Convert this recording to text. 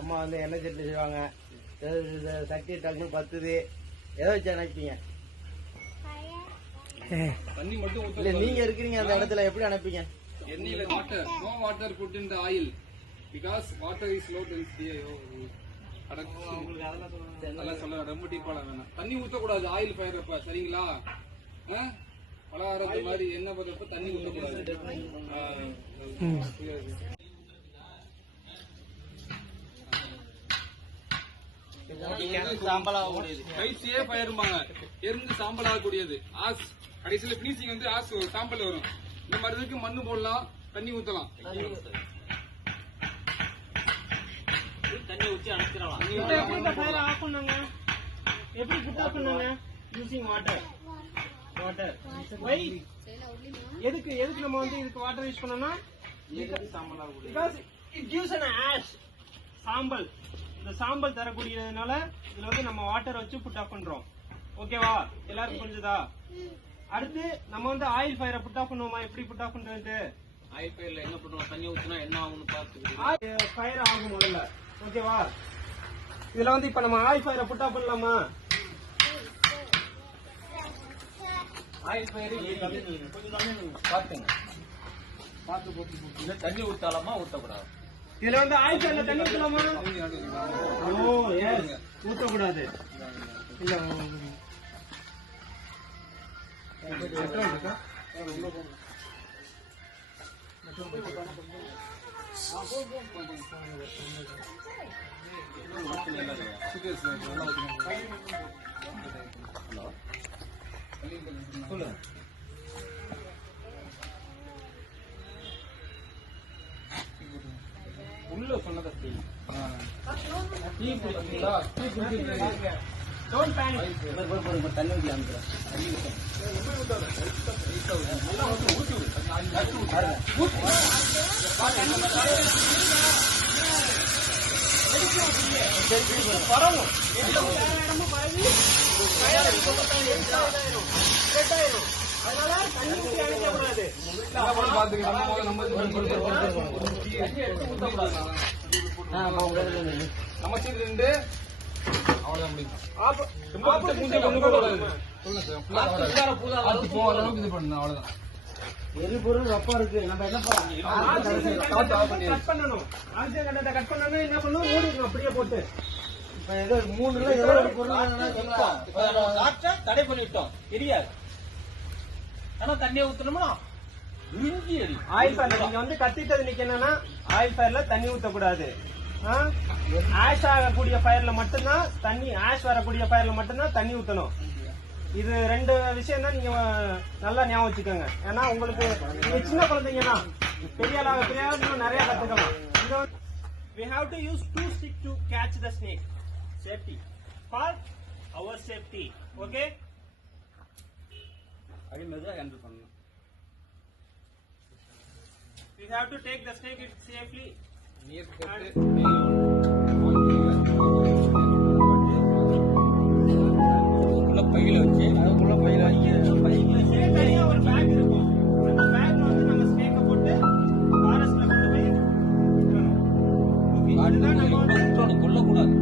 அம்மா வந்து எண்ணெய் சட்னி செய்வாங்க, சக்தி டக்குன்னு பத்துது, எதை வச்சு அணைப்பீங்க? தண்ணி மட்டும் இல்ல நீங்க இருக்கிறீங்க அந்த இடத்துல எப்படி அணைப்பீங்க? எண்ணெயில water, no water put in the oil because water is low density. அதெல்லாம் சொல்ல ரொம்ப டீப்பால வேணாம். தண்ணி ஊற்றக்கூடாது ஆயில் ஃபயர்ப்ப, சரிங்களா? பலகாரத்து மாதிரி எண்ணெய் பதப்ப தண்ணி ஊற்றக்கூடாது. கடைசியே ஃபயர்பாங்க, எரிந்து சாம்பல் ஆகக்கூடியது. ஆஸ் கடைசியில பினிஷிங் வந்து ஆஸ் சாம்பல் வரும். இந்த மாதிரி இருக்கு. மண்ணு போடலாம், தண்ணி ஊத்தலாம். தண்ணி ஊற்றி அணைச்சிடலாம். எப்படி புட் ஆஃப் பண்ணுங்க? Using water. எதுக்கு நம்ம வந்து இதுக்கு வாட்டர் யூஸ் பண்ணோம்னா because it gives an ash, சாம்பல். இந்த சாம்பல் தரக்கூடியதுனால இதுல வந்து நம்ம வாட்டர் வச்சு புட் ஆஃப் பண்றோம். ஓகேவா? எல்லாருக்கும் புரிஞ்சுதா? அடுத்து நம்ம வந்து ஆயில் ஃபயரை புட் ஆஃப் பண்ணுவோமா? எப்படி புட் ஆஃப் பண்றது? ஆயில் ஃபயர்ல என்ன பண்ணுவோம்? தண்ணி ஊற்றினா என்ன ஆகும்னு பார்த்துக்கிட்டு ஃபயர் ஆகும் முதல்ல. ஓகேவா? இதுல வந்து இப்ப நம்ம ஆயில் ஃபயரை புட் ஆஃப் பண்ணலாமா? ஆயில் ஃபயர் பார்த்து போட்டு தண்ணி ஊத்தாலாமா ஊற்றக்கூடாது? இதுல வந்து ஆயில் ஃபயர்ல தண்ணி ஊத்தலாமா? ஓ எஸ், ஊத்தக்கூடாது. இல்ல சொல்லுங்க. உள்ள சொன்னதை டோன்ட் பேனிக். தண்ணி ஊற்றி அனுப்புறேன். பரவும் அதனால தண்ணி ஊற்றி அணைக்கக்கூடாது. நம்ம சீடு ரெண்டு அவ்வளவுதான் முடியும். இது பண்ணு அவ்வளவுதான். எரிபொருள் வெப்பம் இருக்கு, நம்ம என்ன கட் பண்ணணும். ஆக்சிஜன் கட்டத்தை கட் பண்ணணும். என்ன பண்ணணும்? மூடிக்கணும் அப்படியே போட்டு. இப்ப ஏதோ 3ல ஏதோ ஒரு பொருள் காற்றை தடை பண்ணிவிட்டோம், தெரியாது. ஆனா தண்ணியை ஊத்தணும்னா விரிஞ்சி எரியும். ஆயில் ஃபயர்ல நீங்க வந்து கத்திட்டது நீங்க என்னன்னா, ஆயில் ஃபயர்ல தண்ணி ஊத்தக்கூடாது. ஆஷ் ஆகக்கூடிய ஃபயர்ல மட்டும்தான் தண்ணி, ஆஷ் வரக்கூடிய ஃபயர்ல மட்டும்தான் தண்ணி ஊத்தணும். இது ரெண்டு விஷயம் தான் நீங்க நல்லா ஞாபகம் வச்சுக்கோங்க. ஏன்னா உங்களுக்கு நீங்க சின்ன குழந்தைங்கன்னா பெரிய ஆளாக இன்னும் நிறைய கத்துக்கலாம். We have to use 2 sticks to catch the snake. Safety. For our safety. Okay? அடிமேதான் ஹேண்டில் பண்ணணும். We have to take the snake safely. நீர் கட்டு உள்ள பையில வச்சு அதுக்குள்ள பயில தனியா ஒரு பேக் இருக்கும். அந்த பேக்ல வந்து நம்ம ஸ்னேக்க போட்டு ஃபாரஸ்ட்ல கொண்டு போய் விடணும். ஓகே, இதுதான் நம்ம கொல்லக்கூடாது.